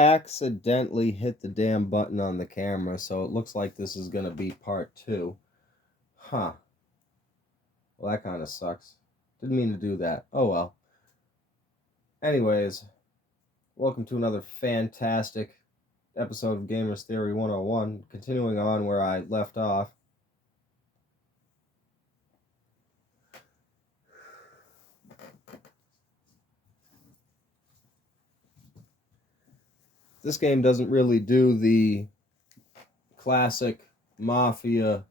accidentally hit the damn button on the camera, so it looks like this is going to be part 2. Huh. Well, that kind of sucks. Didn't mean to do that. Oh well. Anyways, welcome to another fantastic episode of Gamers Theory 101, continuing on where I left off. This game doesn't really do the classic Mafia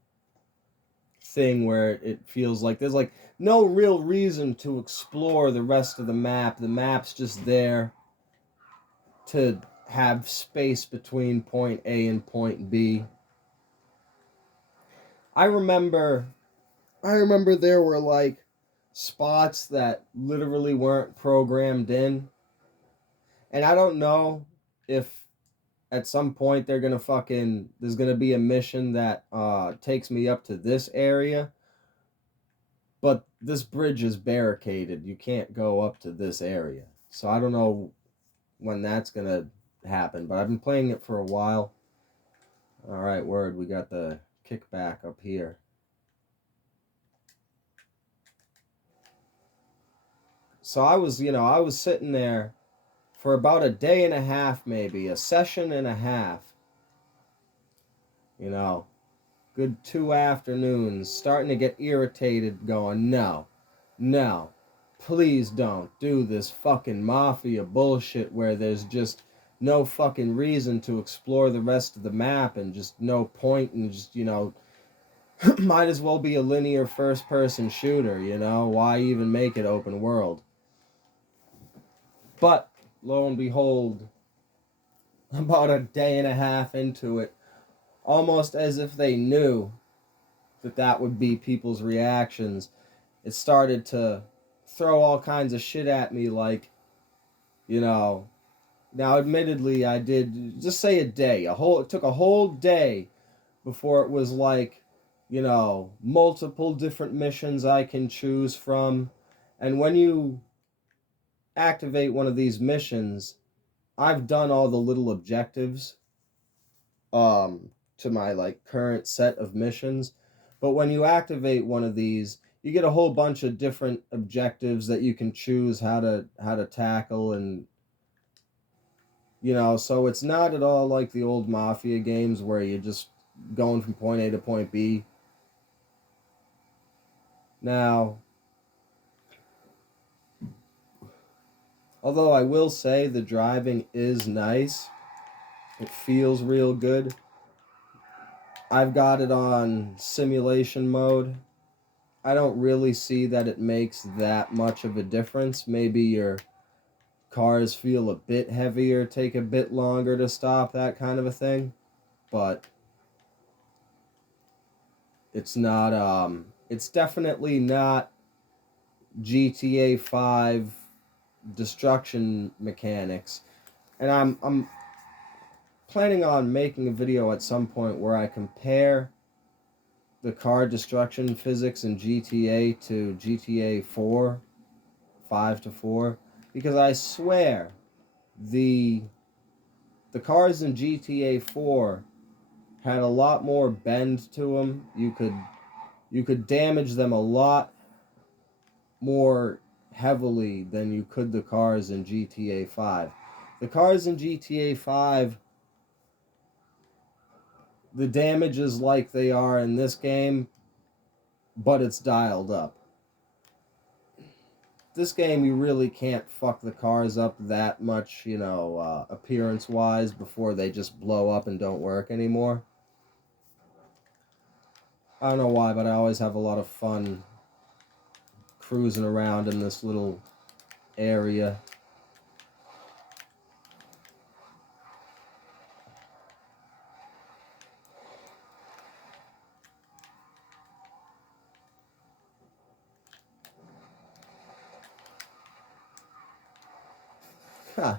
thing where it feels like there's like no real reason to explore the rest of the map. The map's just there to have space between point A and point B. I remember there were like spots that literally weren't programmed in. And I don't know if at some point there's gonna be a mission that takes me up to this area. But this bridge is barricaded. You can't go up to this area. So I don't know when that's gonna happen, but I've been playing it for a while. Alright, word, we got the kickback up here. So I was sitting there for about a day and a half, maybe, a session and a half. Good 2 afternoons, starting to get irritated, going, no, please don't do this fucking Mafia bullshit where there's just no fucking reason to explore the rest of the map and just no point and just, might as well be a linear first-person shooter, Why even make it open world? But, lo and behold, about a day and a half into it, almost as if they knew that would be people's reactions, it started to throw all kinds of shit at me, like, now admittedly I did, just say a day, it took a whole day before it was like, multiple different missions I can choose from. And when you activate one of these missions, I've done all the little objectives to my like current set of missions, but when you activate one of these, you get a whole bunch of different objectives that you can choose how to tackle. And so it's not at all like the old Mafia games where you're just going from point A to point B. Now, although I will say the driving is nice, it feels real good. I've got it on simulation mode. I don't really see that it makes that much of a difference. Maybe your cars feel a bit heavier, take a bit longer to stop, that kind of a thing. But it's not, it's definitely not GTA 5 destruction mechanics. And I'm planning on making a video at some point where I compare the car destruction physics in GTA to GTA 4, 5 to 4, because I swear the cars in GTA 4 had a lot more bend to them. You could damage them a lot more heavily than you could the cars in GTA 5. The cars in GTA 5, the damage is like they are in this game, but it's dialed up. This game, you really can't fuck the cars up that much, appearance-wise before they just blow up and don't work anymore. I don't know why, but I always have a lot of fun cruising around in this little area. Huh.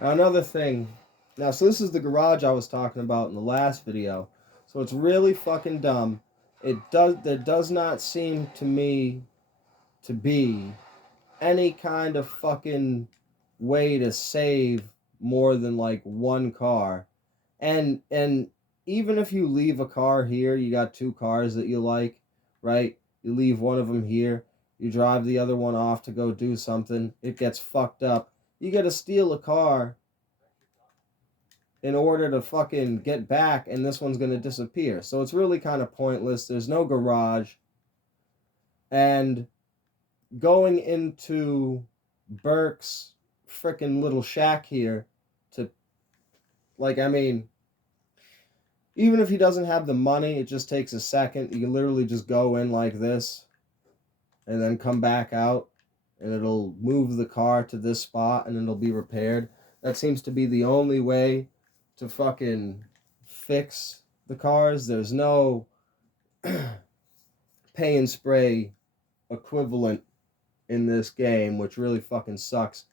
Now, another thing. Now, so this is the garage I was talking about in the last video. So it's really fucking dumb. There does not seem to me to be any kind of fucking way to save more than like one car. And even if you leave a car here, you got two cars that you like, right? You leave one of them here, you drive the other one off to go do something, it gets fucked up. You got to steal a car in order to fucking get back, and this one's going to disappear. So it's really kind of pointless. There's no garage. And going into Burke's freaking little shack here to, like, I mean, even if he doesn't have the money, it just takes a second. You can literally just go in like this and then come back out, and it'll move the car to this spot and it'll be repaired. That seems to be the only way to fucking fix the cars. There's no pay and spray equivalent in this game, which really fucking sucks.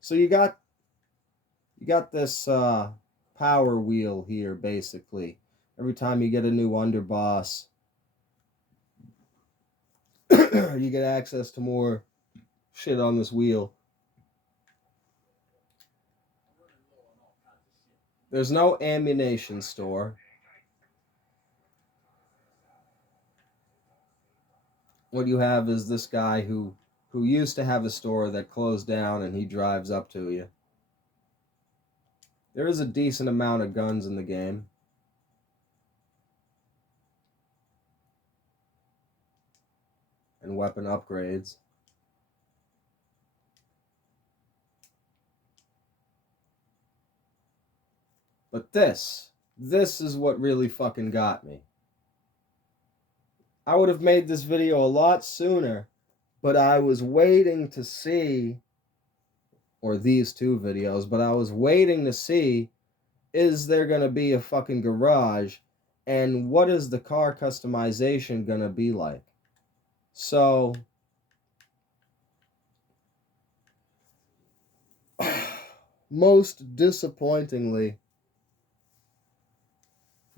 So you got this power wheel here, basically. Every time you get a new underboss, you get access to more shit on this wheel. There's no ammunition store. What you have is this guy who used to have a store that closed down, and he drives up to you. There is a decent amount of guns in the game. And weapon upgrades. But this is what really fucking got me. I would have made this video a lot sooner, but I was waiting to see, or these two videos, but I was waiting to see, is there going to be a fucking garage, and what is the car customization going to be like? So, most disappointingly,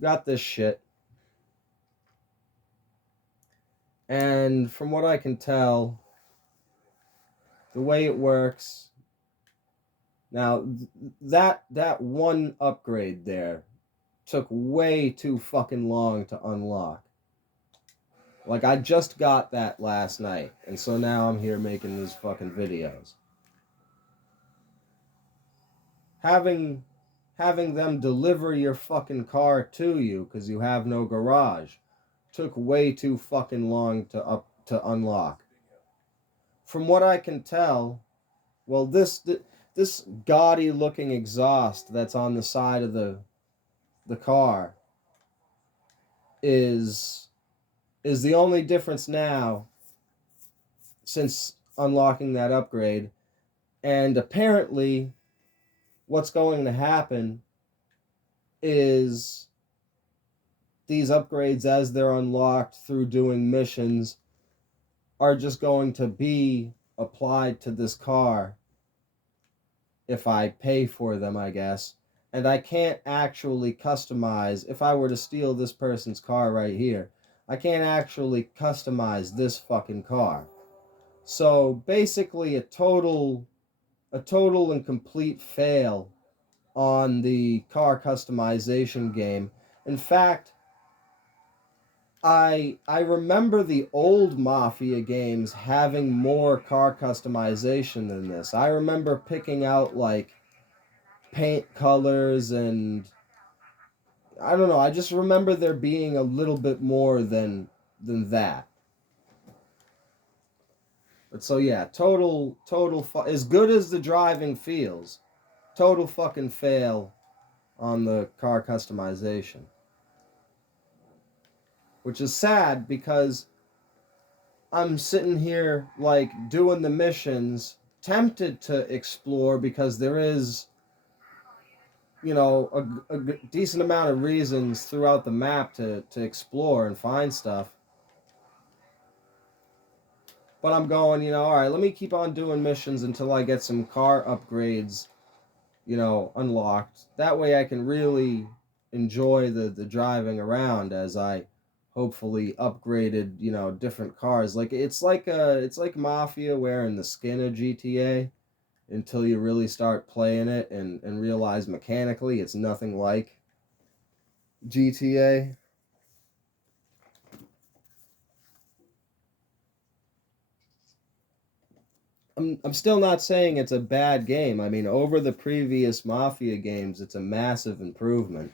got this shit. And from what I can tell, the way it works, now that one upgrade there took way too fucking long to unlock. Like, I just got that last night, and so now I'm here making these fucking videos. Having them deliver your fucking car to you because you have no garage took way too fucking long to unlock. From what I can tell, well, this gaudy looking exhaust that's on the side of the car is the only difference now since unlocking that upgrade. And apparently what's going to happen is these upgrades, as they're unlocked through doing missions, are just going to be applied to this car if I pay for them, I guess. And I can't actually customize, if I were to steal this person's car right here, I can't actually customize this fucking car. So basically a total and complete fail on the car customization game. In fact, I remember the old Mafia games having more car customization than this. I remember picking out like paint colors, and I don't know, I just remember there being a little bit more than that. But so yeah, total as good as the driving feels, total fucking fail on the car customization. Which is sad because I'm sitting here like doing the missions, tempted to explore because there is, you know, a decent amount of reasons throughout the map to explore and find stuff. But I'm going, you know, all right, let me keep on doing missions until I get some car upgrades, you know, unlocked. That way I can really enjoy the driving around as I hopefully upgraded, you know, different cars. Like it's like Mafia wearing the skin of GTA. until you really start playing it and realize mechanically it's nothing like GTA. I'm still not saying it's a bad game. I mean, over the previous Mafia games, it's a massive improvement.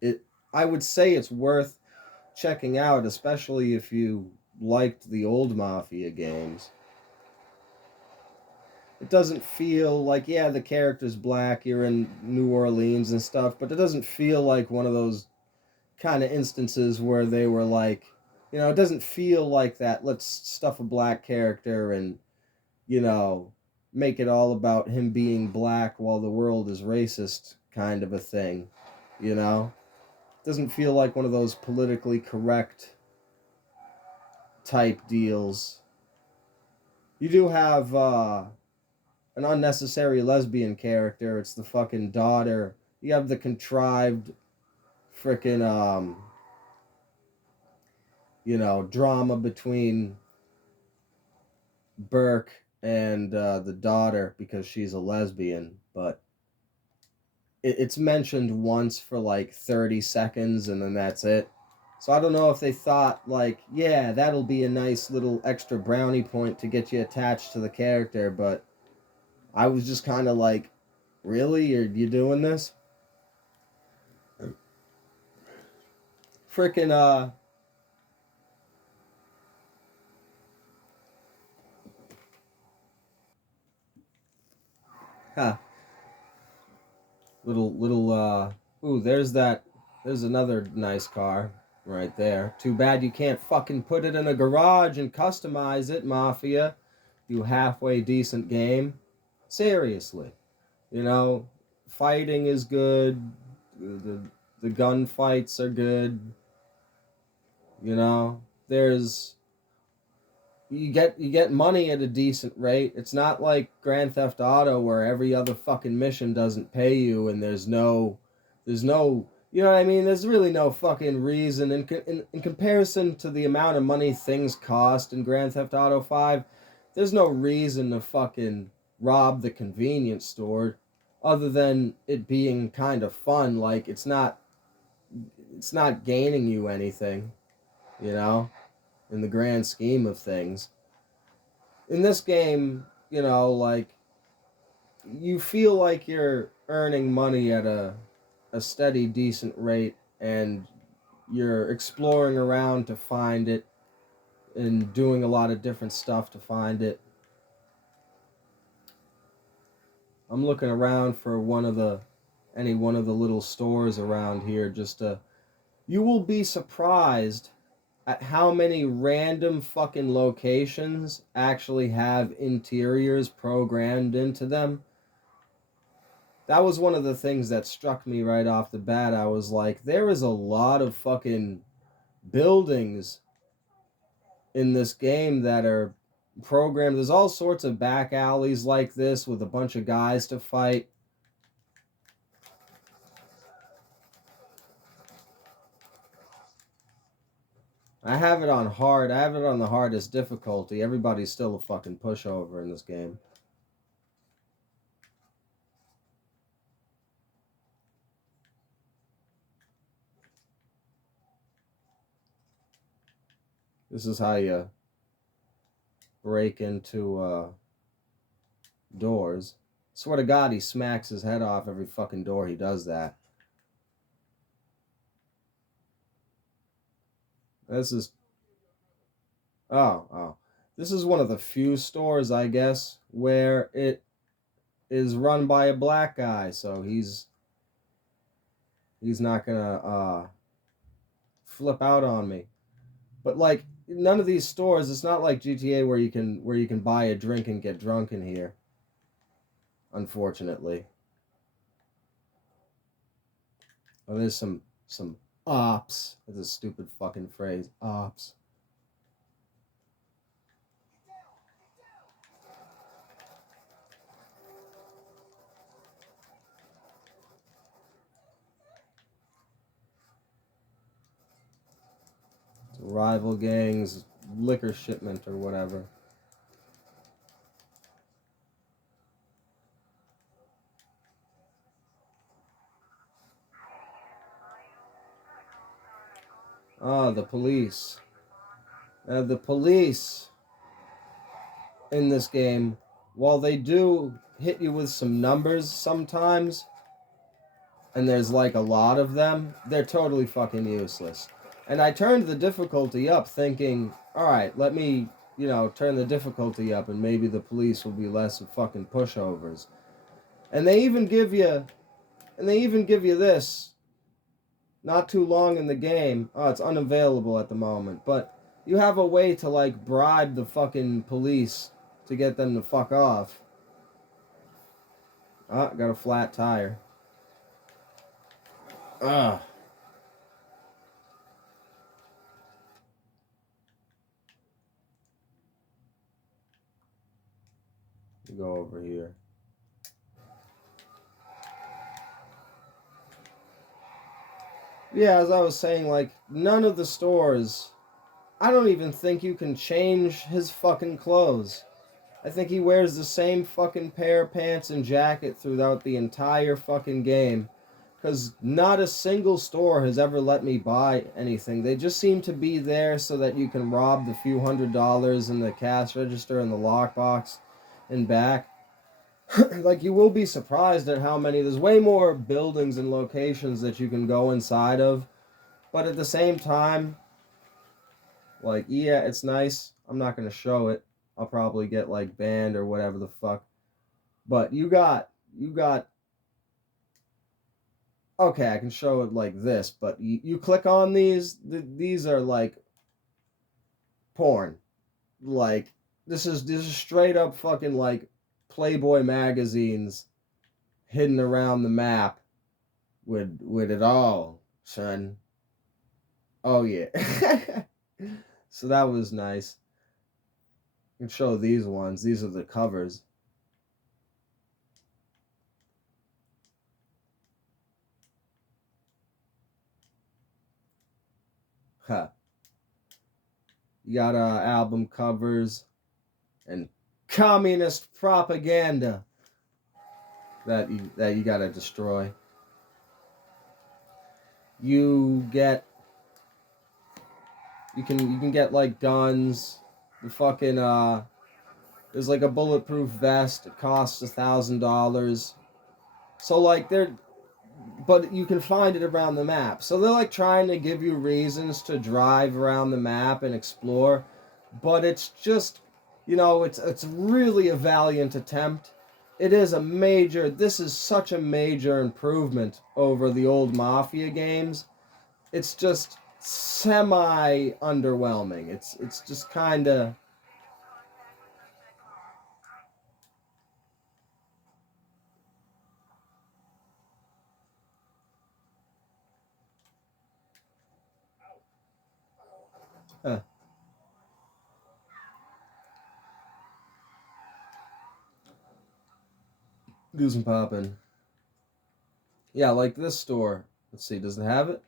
It I would say it's worth checking out, especially if you liked the old Mafia games. It doesn't feel like, yeah, the character's black, you're in New Orleans and stuff, but it doesn't feel like one of those kind of instances where they were like, it doesn't feel like that. Let's stuff a black character and, you know, make it all about him being black while the world is racist kind of a thing, you know? It doesn't feel like one of those politically correct type deals. You do have an unnecessary lesbian character. It's the fucking daughter. You have the contrived frickin' drama between Burke and the daughter because she's a lesbian, but it's mentioned once for like 30 seconds and then that's it. So I don't know if they thought, like, yeah, that'll be a nice little extra brownie point to get you attached to the character, but I was just kind of like, really? You doing this? Frickin' huh. Ooh, there's another nice car right there. Too bad you can't fucking put it in a garage and customize it, Mafia. You halfway decent game. Seriously. You know, fighting is good. The the gunfights are good. You know, there's you get money at a decent rate. It's not like Grand Theft Auto where every other fucking mission doesn't pay you and there's no you know what I mean? There's really no fucking reason in comparison to the amount of money things cost in Grand Theft Auto 5. There's no reason to fucking rob the convenience store other than it being kind of fun. Like it's not gaining you anything, you know, in the grand scheme of things. In this game, like you feel like you're earning money at a steady, decent rate, and you're exploring around to find it and doing a lot of different stuff to find it. I'm looking around for any one of the little stores around here just to. You will be surprised at how many random fucking locations actually have interiors programmed into them. That was one of the things that struck me right off the bat. I was like, there is a lot of fucking buildings in this game that are programmed. There's all sorts of back alleys like this with a bunch of guys to fight. I have it on hard. I have it on the hardest difficulty. Everybody's still a fucking pushover in this game. This is how you break into doors. Swear to God, he smacks his head off every fucking door he does that. This is oh. This is one of the few stores, I guess, where it is run by a black guy, so he's not gonna flip out on me. But like none of these stores, it's not like GTA where you can buy a drink and get drunk in here. Unfortunately. Oh, there's some ops. That's a stupid fucking phrase. Ops. Rival gangs, liquor shipment or whatever. Ah, the police. The police in this game, while they do hit you with some numbers sometimes, and there's like a lot of them, they're totally fucking useless. And I turned the difficulty up thinking, alright, let me, turn the difficulty up and maybe the police will be less of fucking pushovers. And they even give you this not too long in the game. Oh, it's unavailable at the moment, but you have a way to like bribe the fucking police to get them to fuck off. Ah, got a flat tire. Ah. Go over here. Yeah, as I was saying, like, none of the stores, I don't even think you can change his fucking clothes. I think he wears the same fucking pair of pants and jacket throughout the entire fucking game. Because not a single store has ever let me buy anything. They just seem to be there so that you can rob the few $100s in the cash register and the lockbox and back. Like, you will be surprised at how many. There's way more buildings and locations that you can go inside of. But at the same time, like, yeah, it's nice. I'm not going to show it. I'll probably get, like, banned or whatever the fuck. But you got, okay, I can show it like this, but you click on these are, like, porn. Like, this is straight up fucking, like, Playboy magazines hidden around the map with it all, son. Oh, yeah. So that was nice. I can show these ones. These are the covers. Huh. You got album covers and communist propaganda that you gotta destroy. You can get like guns. The fucking there's like a bulletproof vest. It costs $1,000. So like but you can find it around the map. So they're like trying to give you reasons to drive around the map and explore, but it's just, it's really a valiant attempt. This is such a major improvement over the old Mafia games. It's just semi underwhelming. It's just kind of huh, do some popping. Yeah, like this store. Let's see, does it have it?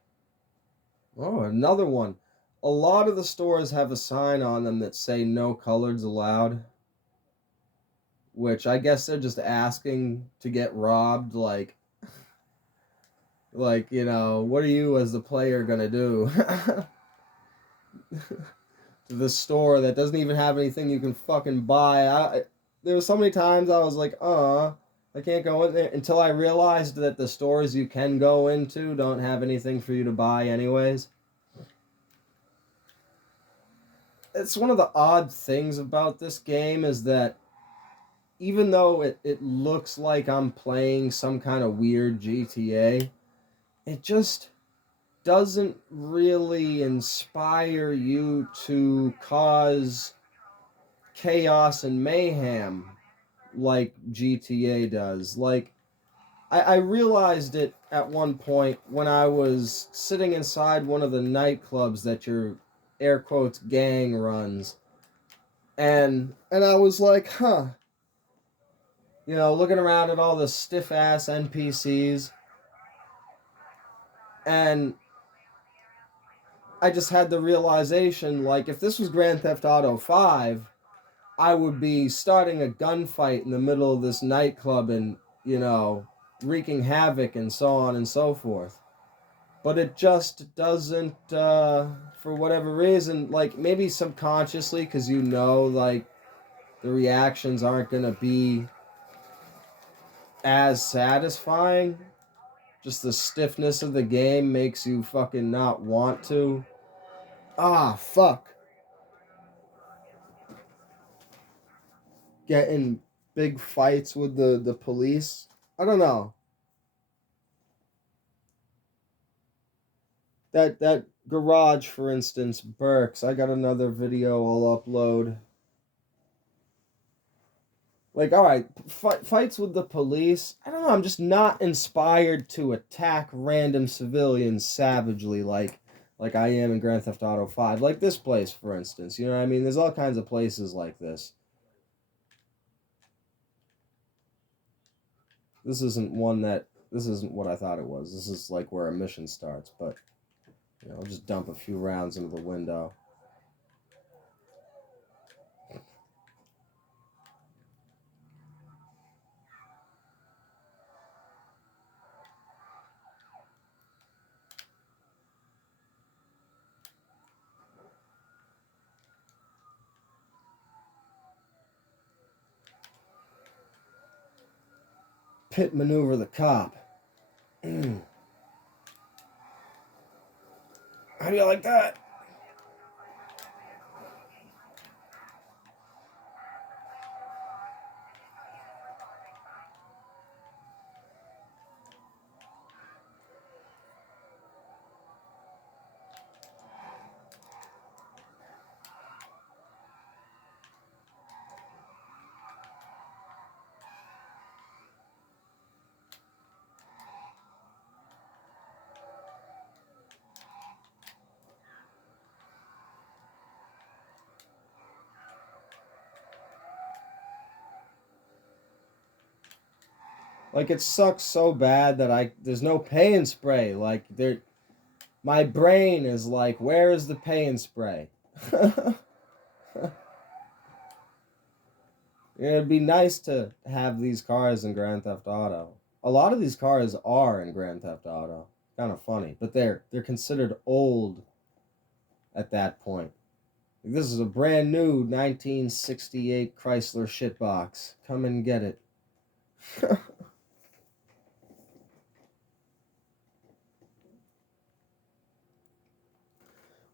Oh, another one. A lot of the stores have a sign on them that say no colors allowed, which I guess they're just asking to get robbed. Like, what are you as the player gonna do? To this store that doesn't even have anything you can fucking buy. There was so many times I was like, I can't go in there, until I realized that the stores you can go into don't have anything for you to buy anyways. It's one of the odd things about this game is that even though it looks like I'm playing some kind of weird GTA, it just doesn't really inspire you to cause chaos and mayhem like GTA does. Like, I realized it at one point when I was sitting inside one of the nightclubs that your air quotes gang runs. And I was like, huh. Looking around at all the stiff ass NPCs, and I just had the realization, like, if this was Grand Theft Auto 5, I would be starting a gunfight in the middle of this nightclub and, wreaking havoc and so on and so forth. but it just doesn't, for whatever reason, like maybe subconsciously, because you know, like the reactions aren't gonna be as satisfying. Just the stiffness of the game makes you fucking not want to. Ah, fuck. Get in big fights with the police. I don't know. That garage, for instance, Burks. I got another video I'll upload. Like, all right, fights with the police. I don't know. I'm just not inspired to attack random civilians savagely, like I am in Grand Theft Auto 5. Like this place, for instance. You know what I mean? There's all kinds of places like this. This isn't one that. This isn't what I thought it was. This is like where a mission starts, but you know, I'll just dump a few rounds into the window. Pit maneuver the cop. How do you like that? Like it sucks so bad that there's no pay and spray. Like there, my brain is like, where is the pay and spray? It'd be nice to have these cars in Grand Theft Auto. A lot of these cars are in Grand Theft Auto. Kind of funny, but they're considered old at that point. This is a brand new 1968 Chrysler shitbox. Come and get it.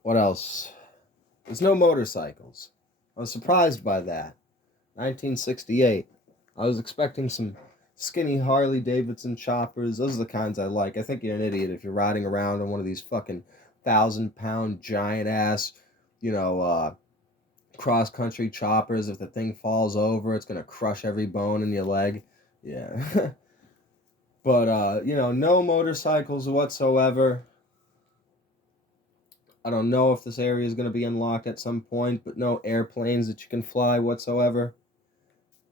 What else? There's no motorcycles. I was surprised by that. 1968. I was expecting some skinny Harley Davidson choppers. Those are the kinds I like. I think you're an idiot if you're riding around on one of these fucking 1,000-pound giant ass, cross country choppers. If the thing falls over, it's gonna crush every bone in your leg. Yeah. But no motorcycles whatsoever. I don't know if this area is going to be unlocked at some point, but no airplanes that you can fly whatsoever.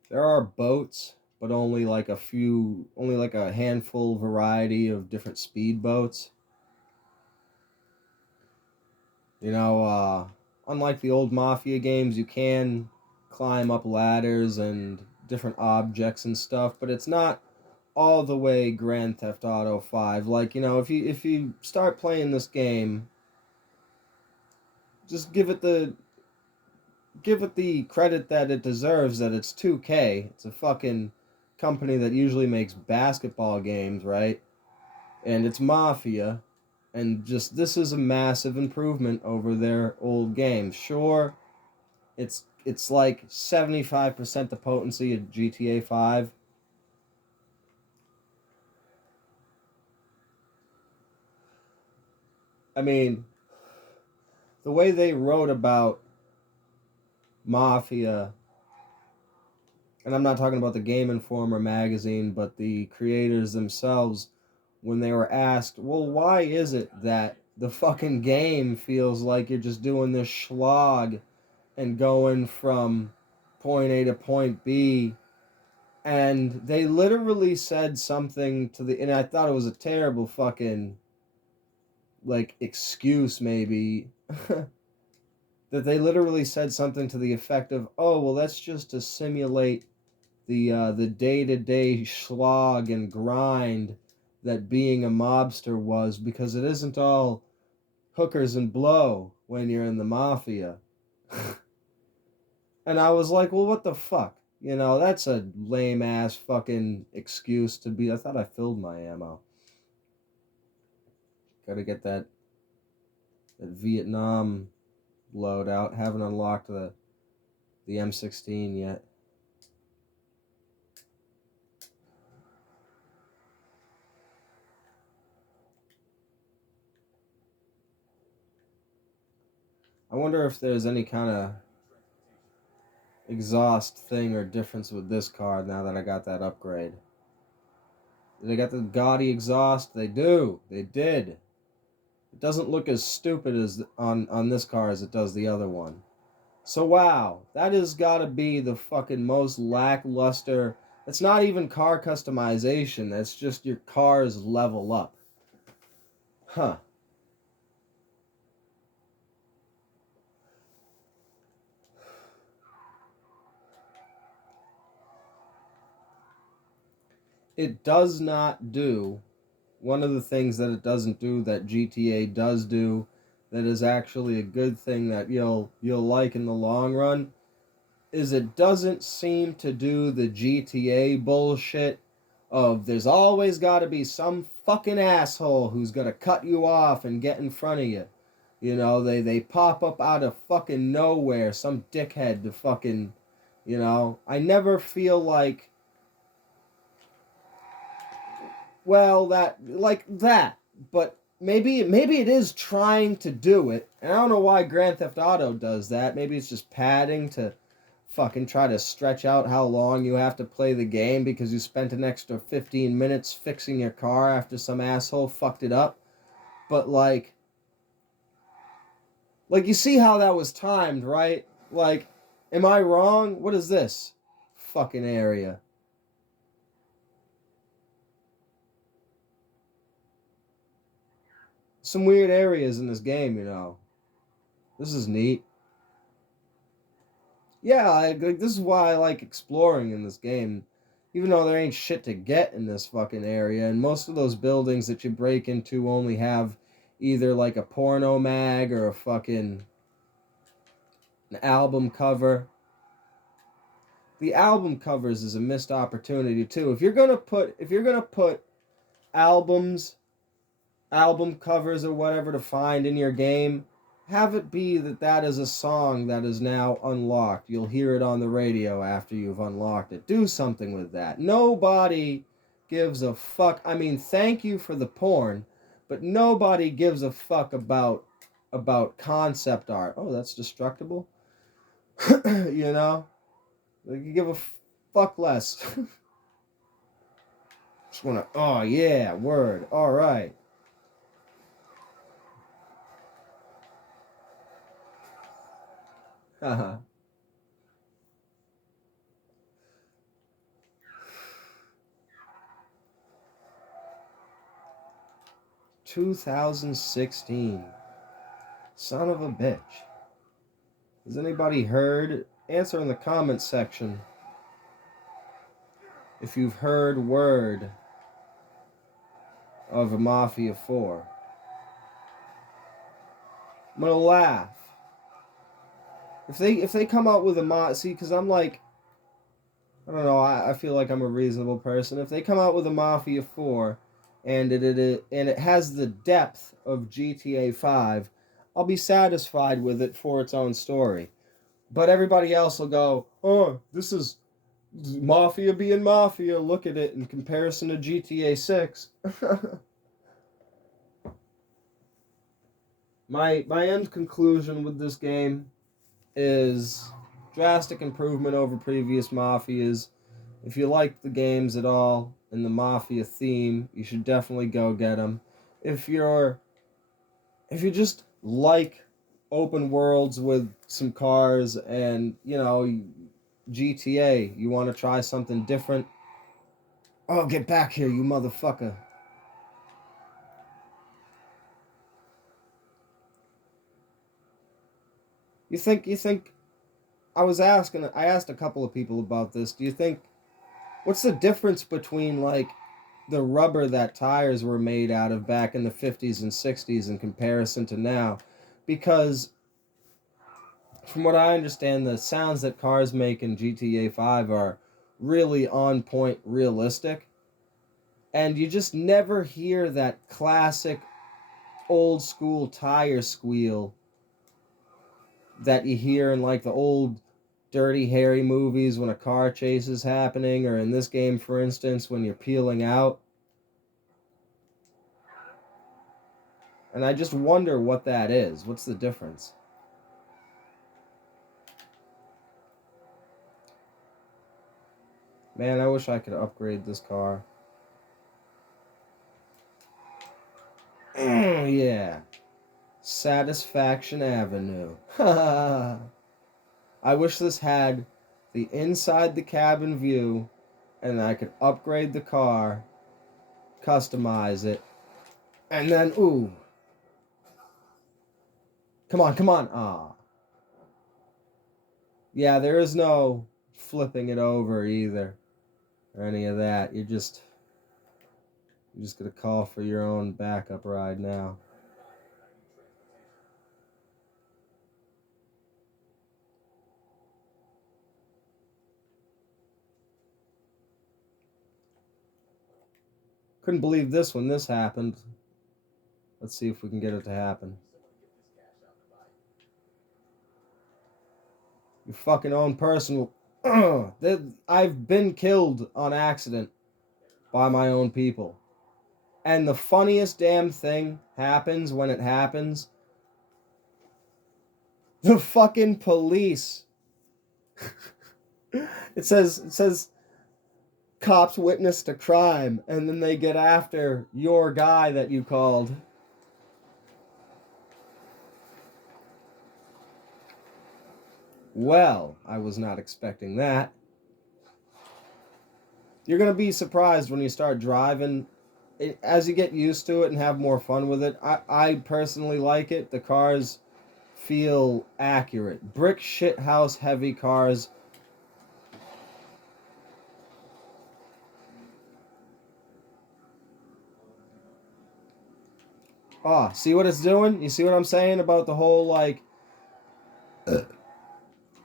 There are boats, but only like a handful variety of different speed boats. Unlike the old Mafia games, you can climb up ladders and different objects and stuff, but it's not all the way Grand Theft Auto 5. Like, if you start playing this game, just give it the credit that it deserves, that it's 2K. It's a fucking company that usually makes basketball games, right? And it's Mafia. And just this is a massive improvement over their old games. Sure, it's like 75% the potency of GTA 5. I mean, the way they wrote about Mafia, and I'm not talking about the Game Informer magazine, but the creators themselves, when they were asked, well, why is it that the fucking game feels like you're just doing this slog and going from point A to point B? And they literally said something and I thought it was a terrible fucking, like, excuse maybe, that they literally said something to the effect of, oh, well, that's just to simulate the day-to-day slog and grind that being a mobster was, because it isn't all hookers and blow when you're in the mafia. And I was like, well, what the fuck? You know, that's a lame ass fucking excuse to be. I thought I filled my ammo. Gotta get that Vietnam loadout. Haven't unlocked the M16 yet. I wonder if there's any kind of exhaust thing or difference with this car now that I got that upgrade. They got the gaudy exhaust. They do. They did. It doesn't look as stupid as on this car as it does the other one. So wow, that has got to be the fucking most lackluster. It's not even car customization. That's just your car's level up. Huh. It does not do one of the things that it doesn't do that GTA does do, that is actually a good thing that you'll like in the long run, is it doesn't seem to do the GTA bullshit of there's always got to be some fucking asshole who's going to cut you off and get in front of you. You know, they pop up out of fucking nowhere, some dickhead to fucking, you know, I never feel like, well, that, like that, but maybe it is trying to do it, and I don't know why Grand Theft Auto does that. Maybe it's just padding to fucking try to stretch out how long you have to play the game because you spent an extra 15 minutes fixing your car after some asshole fucked it up. But like you see how that was timed, right? Like, am I wrong? What is this fucking area? Some weird areas in this game, you know. This is neat. Yeah, like, this is why I like exploring in this game. Even though there ain't shit to get in this fucking area, and most of those buildings that you break into only have either like a porno mag or a fucking an album cover. The album covers is a missed opportunity too. If you're gonna put albums, album covers or whatever to find in your game, have it be that is a song that is now unlocked. You'll hear it on the radio after you've unlocked it. Do something with that. Nobody gives a fuck. I mean, thank you for the porn, but nobody gives a fuck about concept art. Oh, that's destructible. You know? Like, you give a fuck less. Just wanna, oh yeah, word. Alright. Haha. 2016. Son of a bitch. Has anybody heard? Answer in the comments section if you've heard word of a Mafia 4. I'm gonna laugh. If they come out with a see, because I'm like, I don't know, I feel like I'm a reasonable person. If they come out with a Mafia 4 and it has the depth of GTA 5, I'll be satisfied with it for its own story. But everybody else will go, oh, this is Mafia being Mafia. Look at it in comparison to GTA 6. My end conclusion with this game is drastic improvement over previous Mafias. If you like the games at all in the Mafia theme, you should definitely go get them. If you just like open worlds with some cars and, you know, GTA, you want to try something different. Oh, get back here, you motherfucker. You think I asked a couple of people about this. Do you think what's the difference between like the rubber that tires were made out of back in the 50s and 60s in comparison to now. Because from what I understand, the sounds that cars make in GTA 5 are really on point, realistic. And you just never hear that classic old school tire squeal that you hear in like the old Dirty Harry movies when a car chase is happening, or in this game, for instance, when you're peeling out. And I just wonder what that is. What's the difference? Man, I wish I could upgrade this car. Yeah. Satisfaction Avenue. I wish this had the inside the cabin view and I could upgrade the car, customize it, and then, ooh. Come on, come on. Ah. Yeah, there is no flipping it over either, or any of that. You're just gonna call for your own backup ride now. Couldn't believe this when this happened. Let's see if we can get it to happen. Your fucking own person will... I've been killed on accident by my own people. And the funniest damn thing happens when it happens. The fucking police. It says cops witnessed a crime, and then they get after your guy that you called. Well, I was not expecting that. You're going to be surprised when you start driving. As you get used to it and have more fun with it, I personally like it. The cars feel accurate. Brick shithouse heavy cars. Oh, see what it's doing? You see what I'm saying about the whole, like,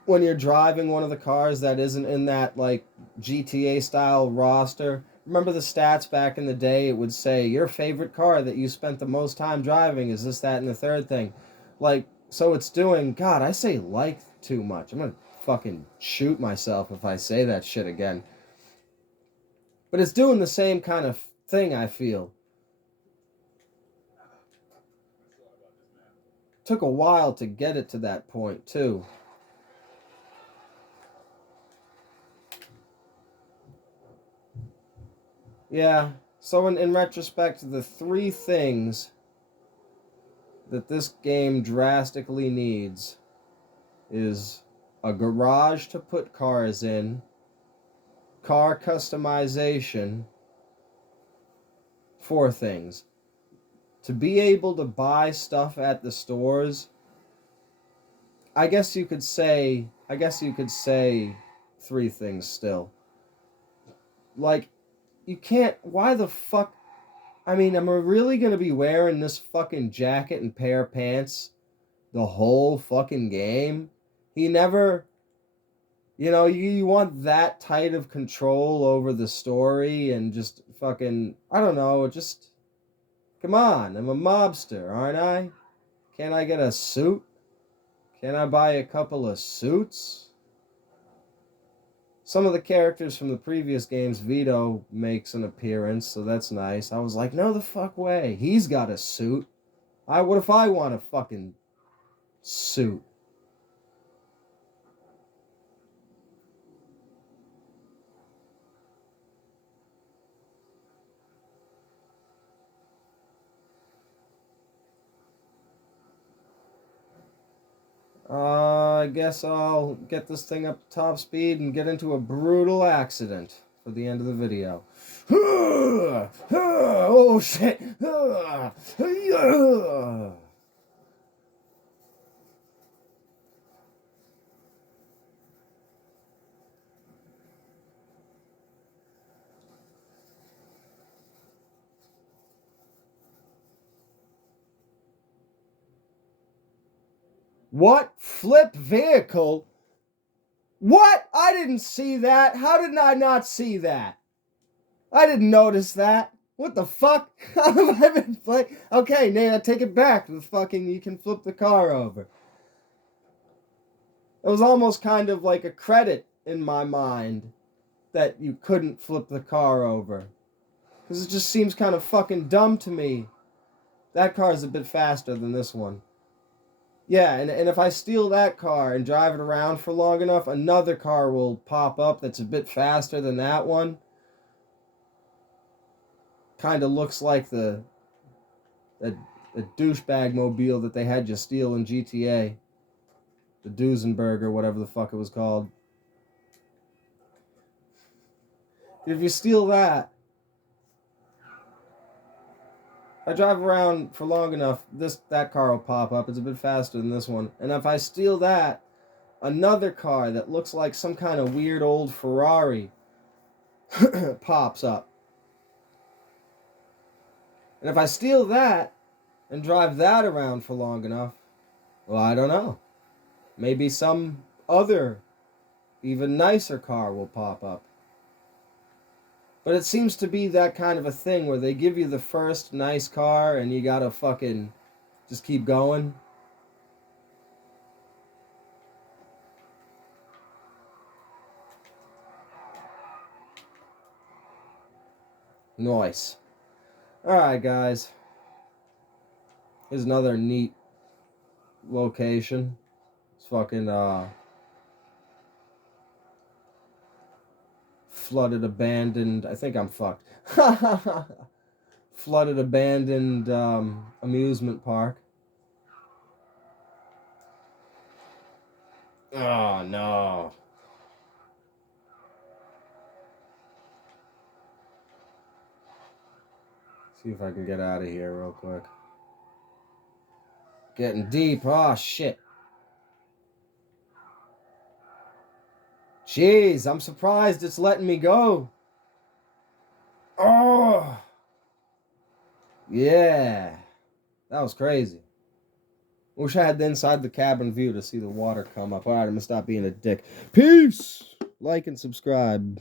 when you're driving one of the cars that isn't in that, like, GTA style roster. Remember the stats back in the day? It would say your favorite car that you spent the most time driving is this, that, and the third thing. Like, so it's doing... God, I say like too much. I'm gonna fucking shoot myself if I say that shit again. But it's doing the same kind of thing, I feel. Took a while to get it to that point, too. Yeah, so in retrospect, the three things that this game drastically needs is a garage to put cars in, car customization, four things. To be able to buy stuff at the stores, I guess you could say three things still. Like, you can't, why the fuck, I mean, am I really gonna be wearing this fucking jacket and pair of pants the whole fucking game? He never, you want that tight of control over the story and just fucking, I don't know, just, come on, I'm a mobster, aren't I? Can't I get a suit? Can I buy a couple of suits? Some of the characters from the previous games, Vito makes an appearance, so that's nice. I was like, no the fuck way. He's got a suit. What if I want a fucking suit? I guess I'll get this thing up to top speed and get into a brutal accident for the end of the video. Oh shit! What? Flip vehicle? What? I didn't see that. How did I not see that? I didn't notice that. What the fuck? How have I been playing? Okay, Nate, I take it back. The fucking, you can flip the car over. It was almost kind of like a credit in my mind that you couldn't flip the car over. Because it just seems kind of fucking dumb to me. That car is a bit faster than this one. Yeah, and if I steal that car and drive it around for long enough, another car will pop up that's a bit faster than that one. Kind of looks like the douchebag mobile that they had you steal in GTA. The Duesenberg or whatever the fuck it was called. If you steal that, I drive around for long enough, that car will pop up. It's a bit faster than this one. And if I steal that, another car that looks like some kind of weird old Ferrari pops up. And if I steal that and drive that around for long enough, well, I don't know. Maybe some other, even nicer car will pop up. But it seems to be that kind of a thing where they give you the first nice car and you gotta fucking just keep going. Nice. Alright, guys. Here's another neat location. It's fucking, flooded, abandoned. I think I'm fucked. Flooded, abandoned amusement park. Oh, no. See if I can get out of here real quick. Getting deep. Oh, shit. Jeez, I'm surprised it's letting me go. Oh. Yeah. That was crazy. Wish I had the inside the cabin view to see the water come up. Alright, I'm gonna stop being a dick. Peace! Like and subscribe.